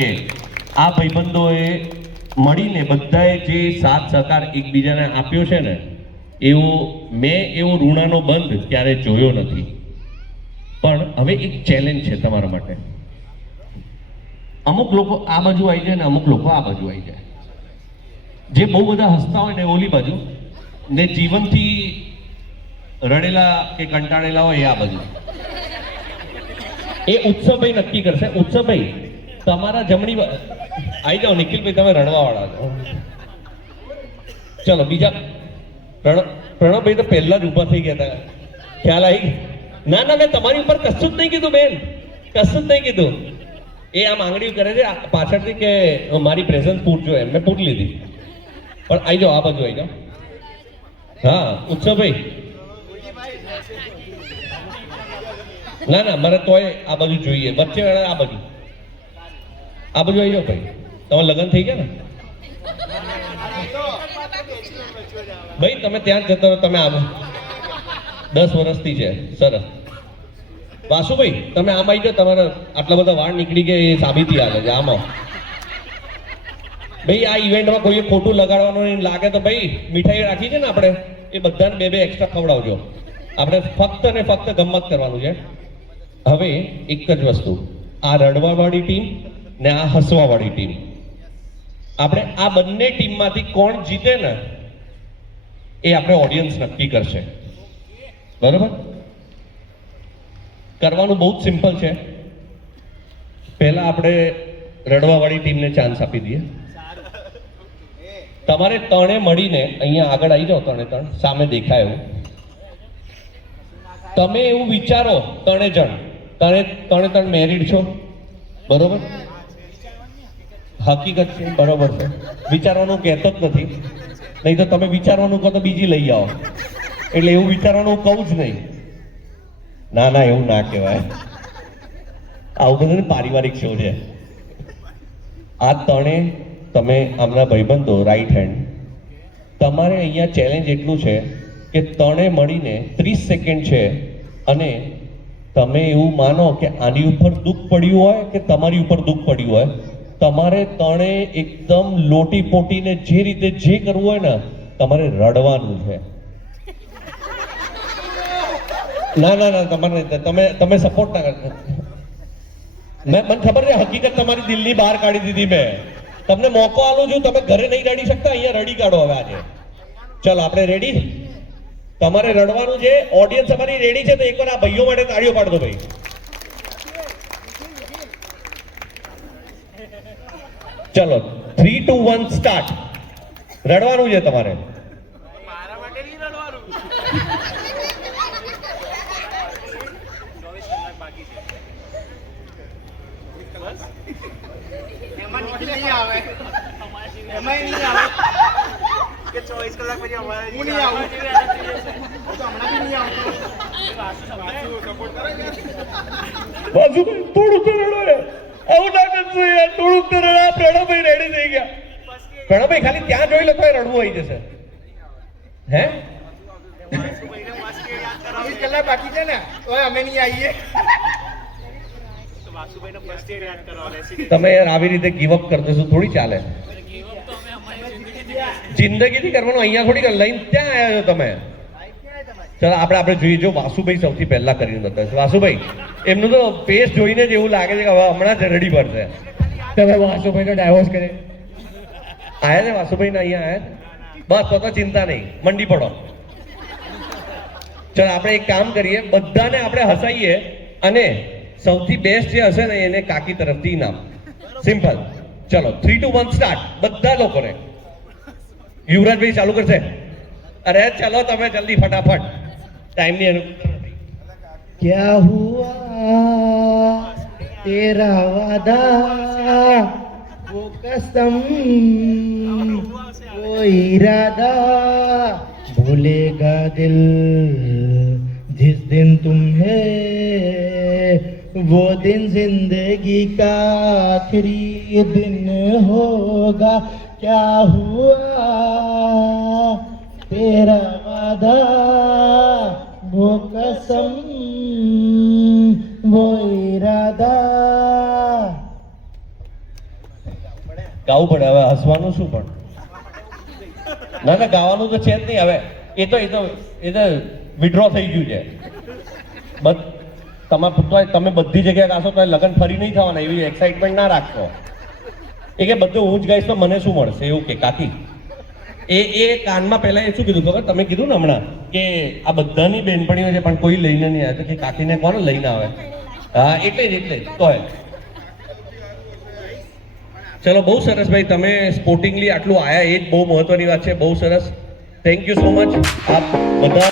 કે આ ભાઈબંધોએ મળીને બધાએ જે સાથ સહકાર એકબીજાને આપ્યો છે ને, મેં એવો ઋણાનો બંધ ક્યારે જોયો નથી. પણ હવે એક ચેલેન્જ છે તમારા માટે. અમુક લોકો આ બાજુ આવી જાય ને અમુક લોકો આ બાજુ આવી જાય. જે બહુ બધા હસતા હોય ને ઓલી બાજુ, ને જીવનથી રડેલા કે કંટાળેલા હોય એ આ બાજુ. એ ઉત્સવભાઈ નક્કી કરશે. ઉત્સવભાઈ તમારા જમણી આવી જાઓ. નિખિલભાઈ તમે રડવા વાળા છો. ચલો બીજા. પ્રણવભાઈ તો પહેલા જ ઉભા થઈ ગયા હતા. ખ્યાલ આવી? ના ના, મેં તમારી ઉપર કશું જ નહીં કીધું બેન, કશું જ નહીં કીધું. એ આમ આંગળી કરે છે પાછળથી કે મારી પ્રેઝન્સ પૂરજો એમ. મેં પૂરી લીધી. પણ આવી જાઓ, આ બાજુ આવી જાઓ. હા ઉત્સવભાઈ. ના ના, મારે તોય આ બાજુ જોઈએ. વચ્ચે આ બાજુ આવી જાઓ ભાઈ. તમારે લગ્ન થઈ ગયા ને ભાઈ? તમે ત્યાં જ જતા રહો. તમે આવો. 10 વર્ષથી છે. સરસ. વાસુભાઈ તમે આમ આવી જાઓ. તમારા આટલા બધા વાળ નીકળી ગયા એ સાબિતી આવે છે. આમાં ભાઈ આ ઇવેન્ટમાં કોઈ ખોટું લગાડવાનું લાગે તો ભાઈ મીઠાઈ રાખી છે ને આપણે, એ બધાને 2 એક્સ્ટ્રા ખવડાવજો. આપણે ફક્ત ને ફક્ત ગમત કરવાનું છે. હવે એક જ વસ્તુ, આ રડવાવાળી ટીમ ને આ હસવાવાળી ટીમ, આપણે આ બંને ટીમમાંથી કોણ જીતે ને એ આપણે ઓડિયન્સ નક્કી કરશે. બરોબર? કરવાનું બહુ જ સિમ્પલ છે. પહેલા આપણે રડવાવાળી ટીમને ચાન્સ આપી દઈએ. તમારે ત્રણે મળીને અહીંયા આગળ આવી જાઓ. ત્રણે સામે દેખાય એવું તમે એવું વિચારો. ત્રણે મેરિડ છો, બરોબર? હકીકત છે, બરોબર છે. વિચારવાનું કહેતો જ નથી. નહીં તો તમે વિચારવાનું કહો તો બીજી લઈ આવો. એટલે એવું વિચારવાનું કહું જ નહીં. ના ના, એવું ના કહેવાય. આવું બધું પારિવારિક શો છે. આ ત્રણે તમે આમના ભાઈબંધો રાઈટ હેન્ડ. તમારે અહીંયા ચેલેન્જ એટલું છે કે ત્રણે મળીને 30 સેકન્ડ છે અને તમે એવું માનો કે આની ઉપર દુઃખ પડ્યું હોય કે તમારી ઉપર દુઃખ પડ્યું હોય, તમારે ત્રણે એકદમ લોટી પોટીને જે રીતે જે કરવું હોય ને તમારે રડવાનું છે. ના ના ના, તમારે તમે સપોર્ટ ના કરતા. મને ખબર છે, હકીકત તમારી દિલની બહાર કાઢી દીધી મેં. તમને મોકો આલું છું. તમે ઘરે નહીં રડી શકતા, અહીંયા રડી કાઢો હવે આજે. ચલો આપણે રેડી? તમારે રડવાનું છે. ઓડિયન્સ અમારી રેડી છે તો એકવાર આ ભાઈઓ માટે તાળીઓ પાડો ભાઈ. ચલો 3, 2, 1 સ્ટાર્ટ. રડવાનું છે તમારે. મારા માટે નહીં રડવાનું. એમાં નીકળી નહીં આવે. એમાં નહીં આવે કે 24 કલાક પછી અમારે હું નહીં આવું. તો હમણાં બી નહીં આવતો. બાજુ થોડું તો રડો રે. આવું ના કરશો યાર. થોડુંક તો રડો. પ્રણવભાઈ રેડી થઈ ગયા. પ્રણવભાઈ ખાલી ત્યાં જોઈ લો તો રડવું આવી જશે. હે 24 કલાક બાકી છે ને તો અમે નહીં આવીએ. તમે યાર આવી રીતે ગીવ અપ કરી દેશો થોડી ચાલે. જિંદગીથી કરવાનું. અહીંયા થોડી લઈને ત્યાં આવ્યા છો તમે. ચાલો આપણે જોઈએ. જો વાસુભાઈ સૌથી પહેલા કરીને બતાવે. વાસુભાઈ એમનું તો ફેસ જોઈને જ એવું લાગે છે કે હવે હમણાં જ રડી પડશે. તમે વાસુભાઈ તો ડાયવોર્સ કરે આયા છે? વાસુભાઈ ને અહીંયા આયા? બસ તો ચિંતા નહીં, મંડી પડો. ચાલો આપણે એક કામ કરીએ, બધાને આપણે હસાઈએ અને સૌથી બેસ્ટ જે હશે ને એને કાકી તરફથી ઇનામ. સિમ્પલ. ચલો 3, 2, 1 સ્ટાર્ટ. બધા લોકોને. યુવરાજભાઈ ચાલુ કરશે. અરે ચલો તમે જલ્દી ફટાફટ. ટાઈમની અનુકૂળ. क्या हुआ तेरा वादा वो कसम वो इरादा भूलेगा दिल जिस दिन तुम्हें वो दिन जिंदगी का आखिरी दिन होगा क्या हुआ तेरा वादा वो कसम वो इरादा. ગાવું પડે હવે, હસવાનું શું પણ. ના ના, ગાવાનું તો છે જ નહીં હવે. એ તો વિડ્રો થઈ ગયું છે. તમે બધી જગ્યાએ ગાશો તો લગન ફરી નહીં થવાના, એવી એક્સાઇટમેન્ટ ના રાખશો. એ કે બધું હું જ ગાઈશ તો મને શું મળશે એવું કે કાકી. એ કાનમાં પહેલા એ શું કીધું ખબર? તમે કીધું ને હમણાં કે આ બધાની બેનપણીઓ છે પણ કોઈ લઈને નહીં આવે, તો કે કાકીને કોણ લઈને આવે? હા એટલે જ તો હે. ચલો, બહુ સરસ ભાઈ, તમે સ્પોર્ટિંગલી આટલું આયા એ જ બહુ મહત્વની વાત છે. બહુ સરસ, થેન્ક યુ સો મચ આપ બધા.